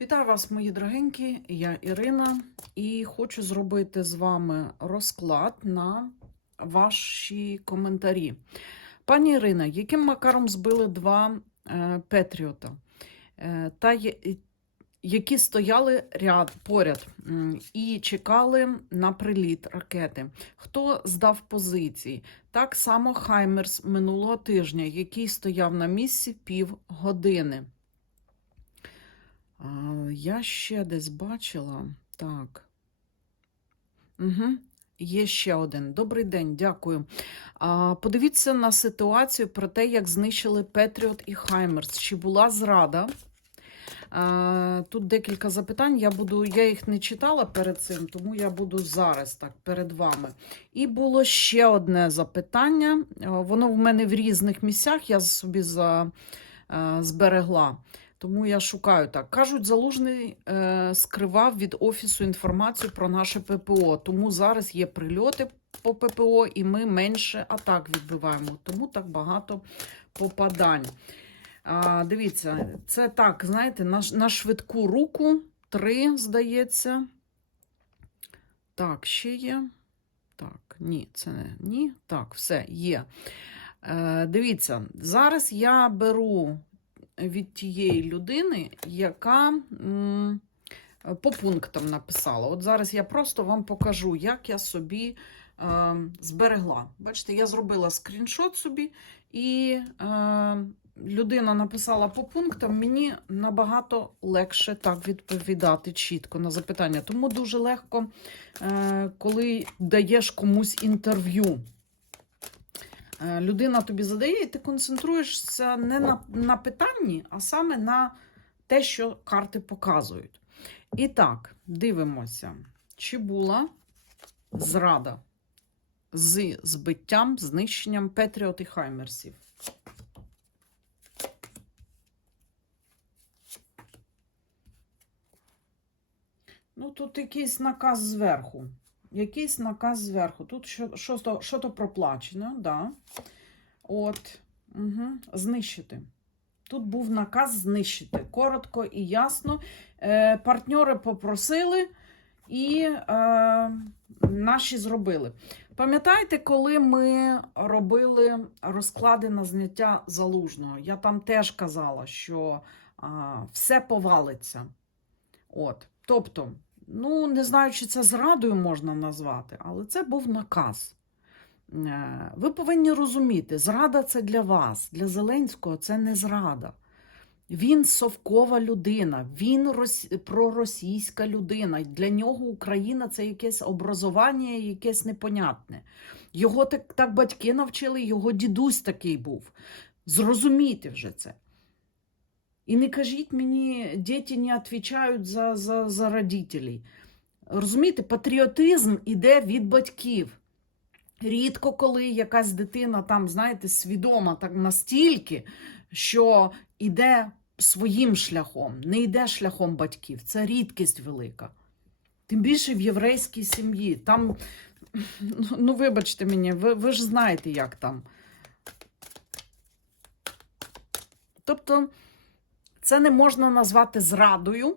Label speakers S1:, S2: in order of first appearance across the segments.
S1: Вітаю вас, мої дорогенькі. Я Ірина, і хочу зробити з вами розклад на ваші коментарі. Пані Ірина, яким макаром збили два е, Петріота, е, та є- які стояли ряд поряд і чекали на приліт ракети? Хто здав позиції? Так само Хаймерс минулого тижня, який стояв на місці півгодини. А, я ще десь бачила. Так. Угу. Є ще один. Добрий день, дякую. А, подивіться на ситуацію про те, як знищили Петріот і Хаймерс. Чи була зрада? А, тут декілька запитань. Я, буду, я їх не читала перед цим, тому я буду зараз так перед вами. І було ще одне запитання. Воно в мене в різних місцях, я собі за, зберегла. Тому я шукаю так. Кажуть, залужний е, скривав від офісу інформацію про наше ППО. Тому зараз є прильоти по ППО, і ми менше атак відбиваємо. Тому так багато попадань. А, дивіться, це так, знаєте, на, на швидку руку. Три, здається. Так, ще є. Так, ні, це не ні. Так, все, є. Е, дивіться, зараз я беру від тієї людини, яка по пунктам написала. От зараз я просто вам покажу, як я собі е, зберегла. Бачите, я зробила скріншот собі, і е, людина написала по пунктам, мені набагато легше так відповідати чітко на запитання. Тому дуже легко, е, коли даєш комусь інтерв'ю. Е, Людина тобі задає, і ти концентруєшся не на, на питанні, а саме на те, що карти показують. І так, дивимося, чи була зрада з збиттям, знищенням Петріот і Хаймерсів. Ну, тут якийсь наказ зверху. Якийсь наказ зверху. Тут що, то, що то проплачено, да. От, угу. знищити. Тут був наказ знищити. Коротко і ясно. Е, партньори попросили, і е, наші зробили. Пам'ятаєте, коли ми робили розклади на зняття залужного? Я там теж казала, що а, все повалиться. От. Тобто, ну, не знаю, чи це зрадою можна назвати, але це був наказ. Е, Ви повинні розуміти, зрада це для вас, для Зеленського це не зрада. Він совкова людина, він рос... проросійська людина. Для нього Україна це якесь образування, якесь непонятне. Його так, так батьки навчили, його дідусь такий був. Зрозумійте вже це. І не кажіть мені, діти не відповідають за, за, за родителей. Розумієте, патріотизм іде від батьків. Рідко коли якась дитина там, знаєте, свідома так настільки, що йде своїм шляхом, не йде шляхом батьків. Це рідкість велика. Тим більше в єврейській сім'ї. Там, ну, вибачте мені, ви, ви ж знаєте, як там. Тобто, це не можна назвати зрадою.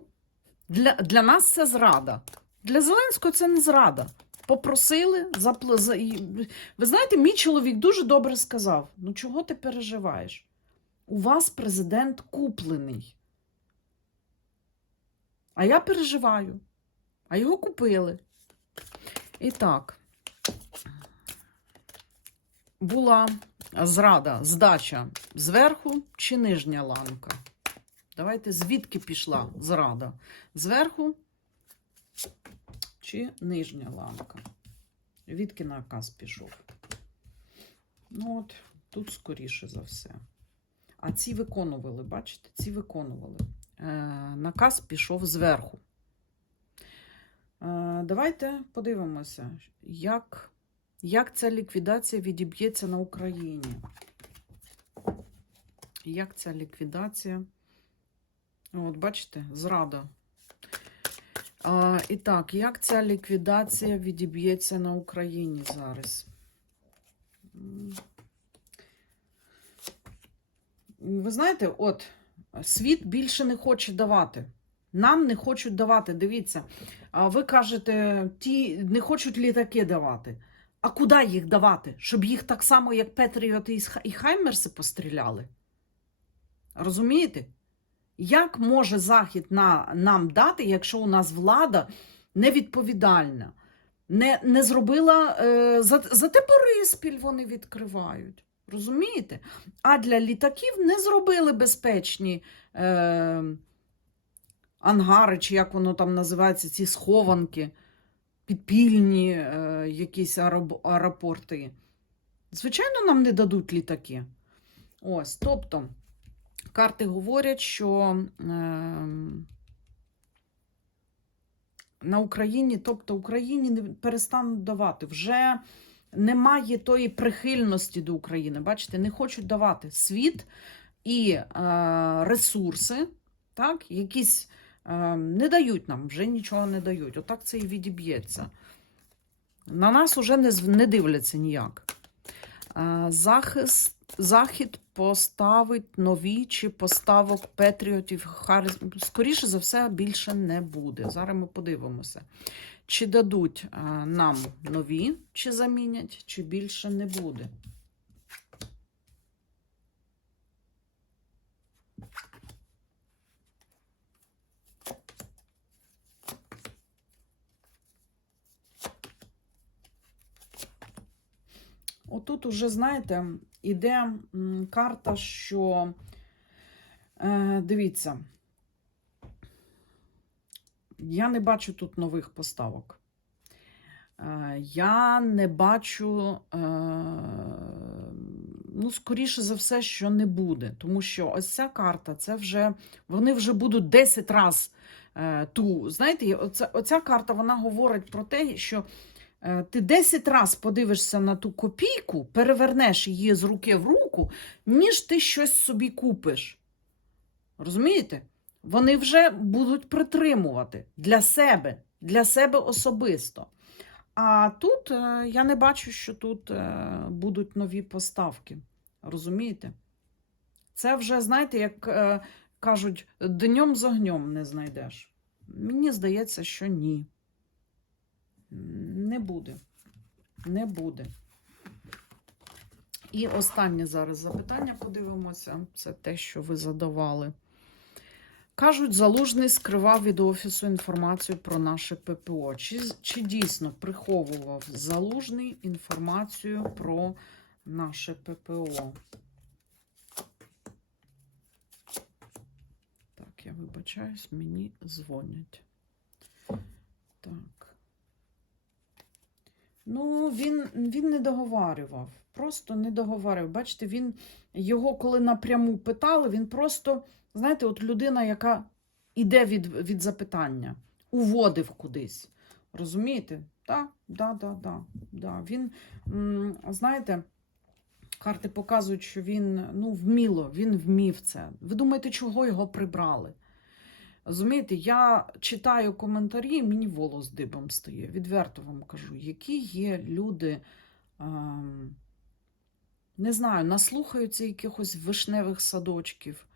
S1: Для, для нас це зрада. Для Зеленського це не зрада. Попросили, запл... ви знаєте, мій чоловік дуже добре сказав: ну чого ти переживаєш? У вас президент куплений. А я переживаю. А його купили. І так, була зрада, здача зверху чи нижня ланка? Давайте звідки пішла зрада? Зверху чи нижня ланка? Відки наказ пішов? Ну от, тут скоріше за все. А ці виконували, бачите, ці виконували. Е, наказ пішов зверху. Е, давайте подивимося, як, як ця ліквідація відіб'ється на Україні. Як ця ліквідація? От, бачите, зрада. А, і так, як ця ліквідація відіб'ється на Україні зараз? Ви знаєте, от світ більше не хоче давати. Нам не хочуть давати. Дивіться, а ви кажете, ті не хочуть літаки давати. А куди їх давати? Щоб їх так само, як Петріоти і Хаймерси постріляли? Розумієте? Як може Захід на, нам дати, якщо у нас влада невідповідальна? Не, не зробила е, за, зате Бориспіль вони відкривають. Розумієте? А для літаків не зробили безпечні е, ангари, чи як воно там називається, ці схованки, підпільні е, якісь аеропорти. Звичайно, нам не дадуть літаки. Ось, тобто, карти говорять, що е, на Україні, тобто Україні не перестануть давати. Вже немає тої прихильності до України. Бачите, не хочуть давати світ і е, ресурси, так, якісь е, не дають нам, вже нічого не дають. Отак це і відіб'ється. На нас уже не, не дивляться ніяк. Е, захист, захід поставить нові чи поставок Петріотів Харріс. Скоріше за все, більше не буде. Зараз ми подивимося. Чи дадуть е, нам нові, чи замінять, чи більше не буде. Отут уже, знаєте, іде карта, що е, дивіться, я не бачу тут нових поставок. Е, я не бачу, е, ну, скоріше за все, що не буде. Тому що ось ця карта, це вже вони вже будуть 10 разів е, ту. Знаєте, оця, оця карта вона говорить про те, що ти 10 разів подивишся на ту копійку, перевернеш її з руки в руку, ніж ти щось собі купиш. Розумієте? Вони вже будуть притримувати для себе, для себе особисто. А тут е, я не бачу, що тут е, будуть нові поставки. Розумієте? Це вже, знаєте, як е, кажуть, днем з огнем не знайдеш. Мені здається, що ні. Не буде. Не буде. І останнє зараз запитання подивимося. Це те, що ви задавали. Кажуть, залужний скривав від офісу інформацію про наше ППО. Чи, чи дійсно приховував залужний інформацію про наше ППО? Так, я вибачаюсь, мені дзвонять. Так. Ну, він, він не договарював. Просто не договарював. Бачите, він його, коли напряму питали, він просто, знаєте, от людина, яка іде від, від запитання, уводив кудись. Розумієте? Так, да, да, да, да. Він, знаєте, карти показують, що він ну, вміло, він вмів це. Ви думаєте, чого його прибрали? Розумієте, я читаю коментарі, і мені волос дибом стає. Відверто вам кажу, які є люди, ем, не знаю, наслухаються якихось вишневих садочків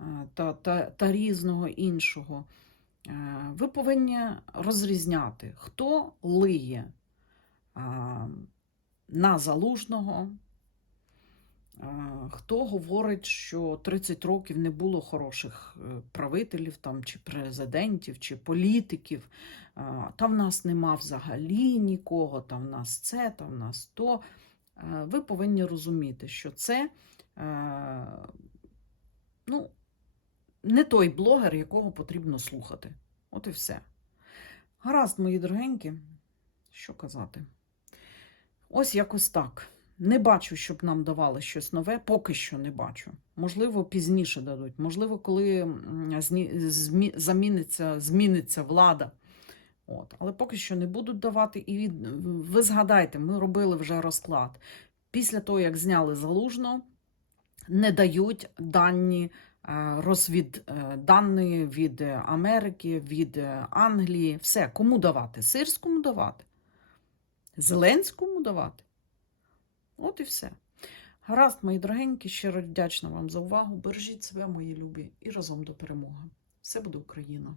S1: е, та, та, та різного іншого. Е, ви повинні розрізняти, хто лиє е, на залужного, хто говорить, що 30 років не було хороших е, правителів там, чи президентів, чи політиків. Е, Та в нас нема взагалі нікого, та в нас це, та в нас то. Е, Ви повинні розуміти, що це е, ну, не той блогер, якого потрібно слухати. От і все. Гаразд, мої дорогенькі, що казати? Ось якось так. Не бачу, щоб нам давали щось нове, поки що не бачу. Можливо, пізніше дадуть. Можливо, коли заміниться, зміниться влада. От. Але поки що не будуть давати. І ви згадайте, ми робили вже розклад. Після того, як зняли залужно, не дають дані е, розвід е, дані від Америки, від Англії. Все, кому давати? Сирському давати? Зеленському давати? От і все. Гаразд, мої дорогенькі, щиро вдячна вам за увагу. Бережіть себе, мої любі, і разом до перемоги. Все буде Україна!